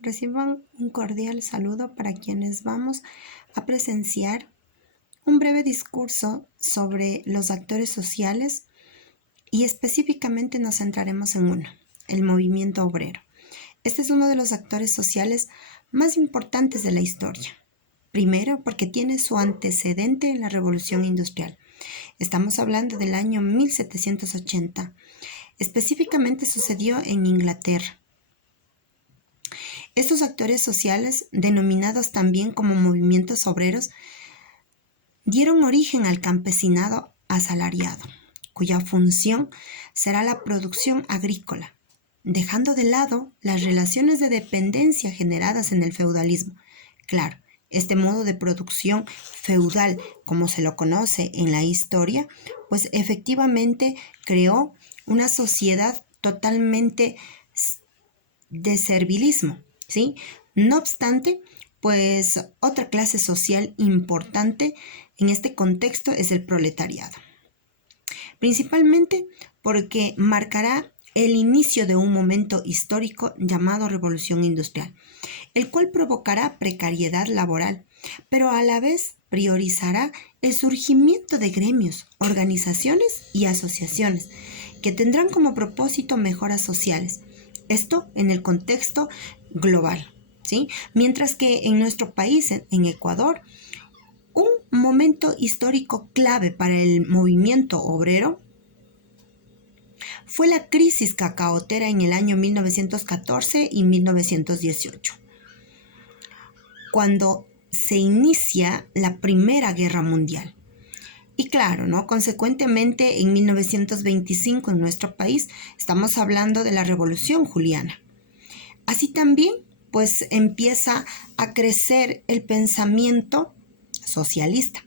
Reciban un cordial saludo para quienes vamos a presenciar un breve discurso sobre los actores sociales y específicamente nos centraremos en uno, el movimiento obrero. Este es uno de los actores sociales más importantes de la historia. Primero, porque tiene su antecedente en la Revolución Industrial. Estamos hablando del año 1780. Específicamente sucedió en Inglaterra. Estos actores sociales, denominados también como movimientos obreros, dieron origen al campesinado asalariado, cuya función será la producción agrícola, dejando de lado las relaciones de dependencia generadas en el feudalismo. Claro, este modo de producción feudal, como se lo conoce en la historia, pues efectivamente creó una sociedad totalmente de servilismo, ¿sí? No obstante, pues otra clase social importante en este contexto es el proletariado. Principalmente porque marcará el inicio de un momento histórico llamado Revolución Industrial, el cual provocará precariedad laboral, pero a la vez priorizará el surgimiento de gremios, organizaciones y asociaciones que tendrán como propósito mejoras sociales. Esto en el contexto global, ¿sí? Mientras que en nuestro país, en Ecuador, un momento histórico clave para el movimiento obrero fue la crisis cacaotera en el año 1914 y 1918, cuando se inicia la Primera Guerra Mundial. Y claro, ¿no? Consecuentemente, en 1925 en nuestro país estamos hablando de la Revolución Juliana. Así también, pues empieza a crecer el pensamiento socialista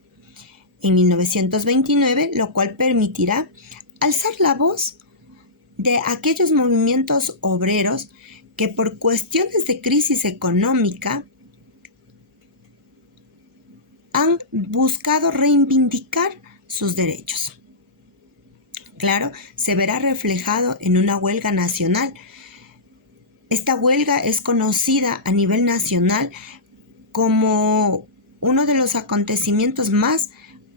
en 1929, lo cual permitirá alzar la voz de aquellos movimientos obreros que por cuestiones de crisis económica han buscado reivindicar sus derechos. Claro, se verá reflejado en una huelga nacional. Esta huelga es conocida a nivel nacional como uno de los acontecimientos más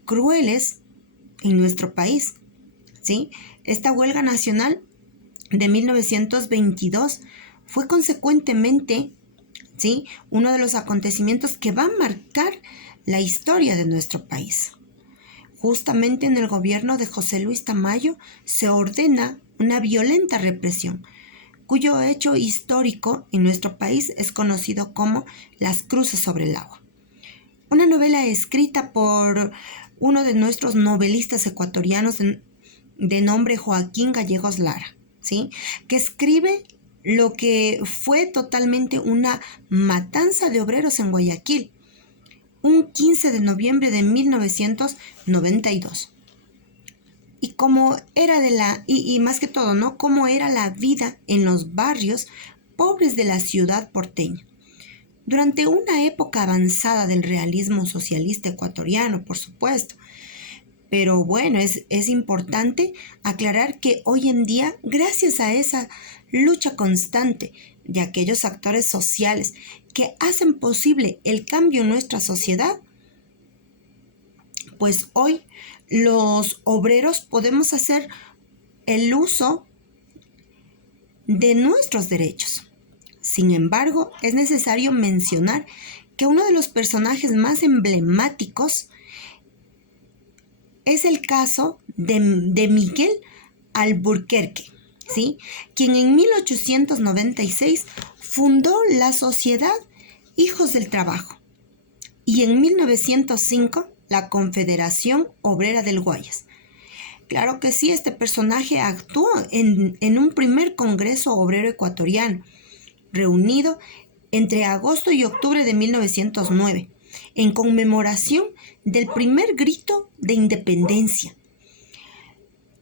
crueles en nuestro país, ¿sí? Esta huelga nacional de 1922 fue consecuentemente, ¿sí?, uno de los acontecimientos que va a marcar la historia de nuestro país. Justamente en el gobierno de José Luis Tamayo se ordena una violenta represión, cuyo hecho histórico en nuestro país es conocido como Las Cruces sobre el Agua. Una novela escrita por uno de nuestros novelistas ecuatorianos de nombre Joaquín Gallegos Lara, ¿sí?, que escribe lo que fue totalmente una matanza de obreros en Guayaquil, un 15 de noviembre de 1992. Y cómo era y más que todo, ¿no?, cómo era la vida en los barrios pobres de la ciudad porteña. Durante una época avanzada del realismo socialista ecuatoriano, por supuesto. Pero bueno, es importante aclarar que hoy en día, gracias a esa lucha constante de aquellos actores sociales que hacen posible el cambio en nuestra sociedad, pues hoy los obreros podemos hacer el uso de nuestros derechos. Sin embargo, es necesario mencionar que uno de los personajes más emblemáticos es el caso de Miguel Alburquerque, ¿sí?, quien en 1896 fundó la Sociedad Hijos del Trabajo y en 1905 la Confederación Obrera del Guayas. Claro que sí, este personaje actuó en un primer Congreso Obrero Ecuatoriano, reunido entre agosto y octubre de 1909, en conmemoración del primer grito de independencia.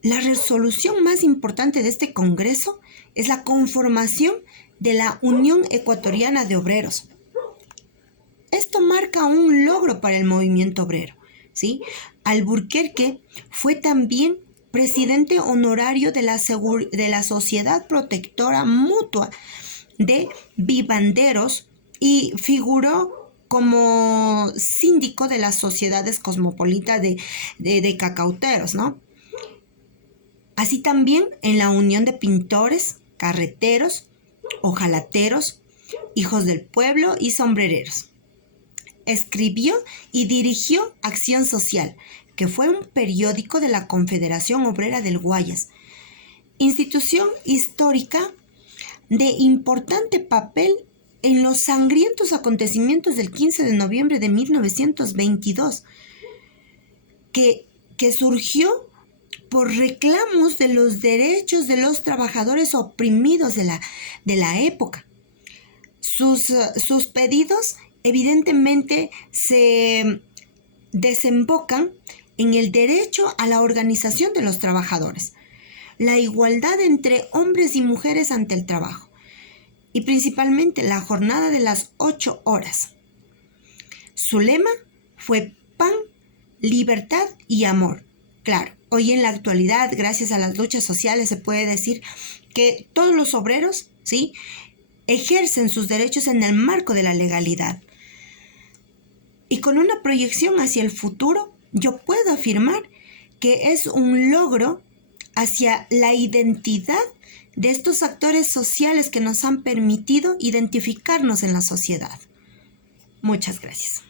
La resolución más importante de este Congreso es la conformación de la Unión Ecuatoriana de Obreros. Esto marca un logro para el movimiento obrero, ¿sí? Alburquerque fue también presidente honorario de la Sociedad Protectora Mutua de vivanderos y figuró como síndico de las sociedades cosmopolitas de cacauteros, ¿no? Así también en la unión de pintores, carreteros, ojalateros, hijos del pueblo y sombrereros. Escribió y dirigió Acción Social, que fue un periódico de la Confederación Obrera del Guayas, institución histórica de importante papel en los sangrientos acontecimientos del 15 de noviembre de 1922, que surgió por reclamos de los derechos de los trabajadores oprimidos de la época. Sus pedidos evidentemente se desembocan en el derecho a la organización de los trabajadores, la igualdad entre hombres y mujeres ante el trabajo y principalmente la jornada de las 8 horas. Su lema fue pan, libertad y amor. Claro, hoy en la actualidad, gracias a las luchas sociales, se puede decir que todos los obreros, ¿sí?, ejercen sus derechos en el marco de la legalidad. Y con una proyección hacia el futuro, yo puedo afirmar que es un logro hacia la identidad de estos actores sociales que nos han permitido identificarnos en la sociedad. Muchas gracias.